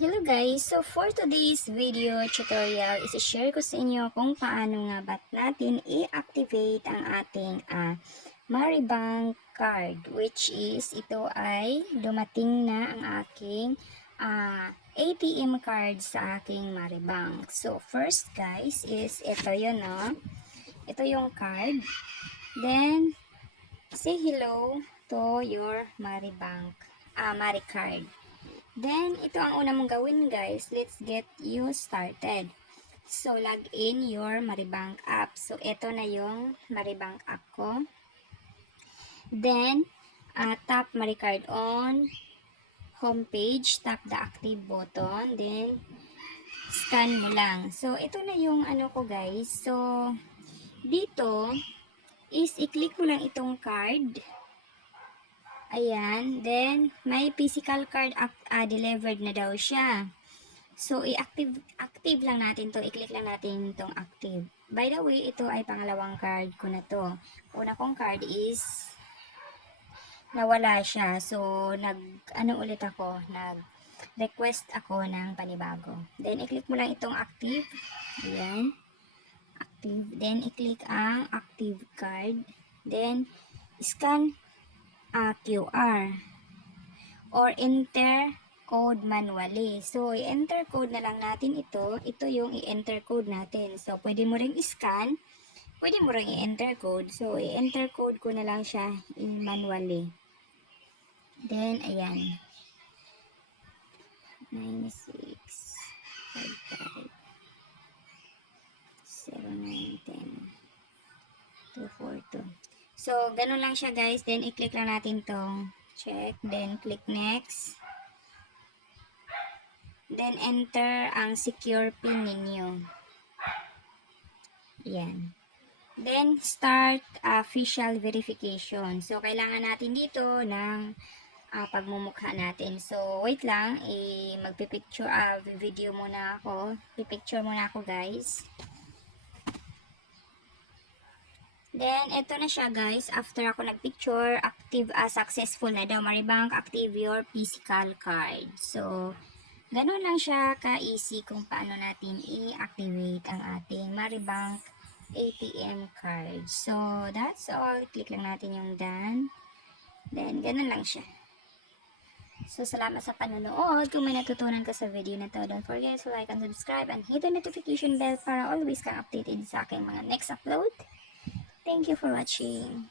Hello guys! So for today's video tutorial, isi-share ko sa inyo kung paano nga ba't natin i-activate ang ating Maribank card, which is ito ay dumating na ang aking ATM card sa aking Maribank. So first guys is ito yun, no? Ito yung card. Then say hello to your Maribank, Maricard. Then, ito ang una mong gawin guys. Let's get you started. So, log in your Maribank app. So, ito na yung Maribank app ko. Then, tap Maricard on homepage. Tap the active button. Then, scan mo lang. So, ito na yung ano ko guys. So, dito is i-click mo lang itong card. Ayan. Then, may physical card delivered na daw siya. So, i-active lang natin to. I-click lang natin itong active. By the way, ito ay pangalawang card ko na to. Una kong card is nawala siya. So, ulit ako? Nag-request ako ng panibago. Then, i-click mo lang itong active. Ayan. Active. Then, i-click ang active card. Then, scan QR or enter code manually. So, i-enter code na lang natin ito. Ito yung i-enter code natin. So, pwede mo ring i-scan. Pwede mo ring i-enter code. So, i-enter code ko na lang siya manually. Then, ayan. 96 55 7910 242. So, ganun lang siya guys. Then, i-click lang natin tong check. Then, click next. Then, enter ang secure PIN ninyo. Yan. Then, start official verification. So, kailangan natin dito ng pagmumukha natin. So, wait lang. Magpipicture, video muna ako. Pipicture muna ako guys. Then, ito na siya guys. After ako nagpicture, active, successful na daw. Maribank, active your physical card. So, ganun lang siya ka-easy kung paano natin i-activate ang ating Maribank ATM card. So, that's all. Click lang natin yung done. Then, ganun lang siya. So, salamat sa panonood. Kung may natutunan ka sa video na to, don't forget to like and subscribe and hit the notification bell para always kang updated sa aking mga next upload. Thank you for watching.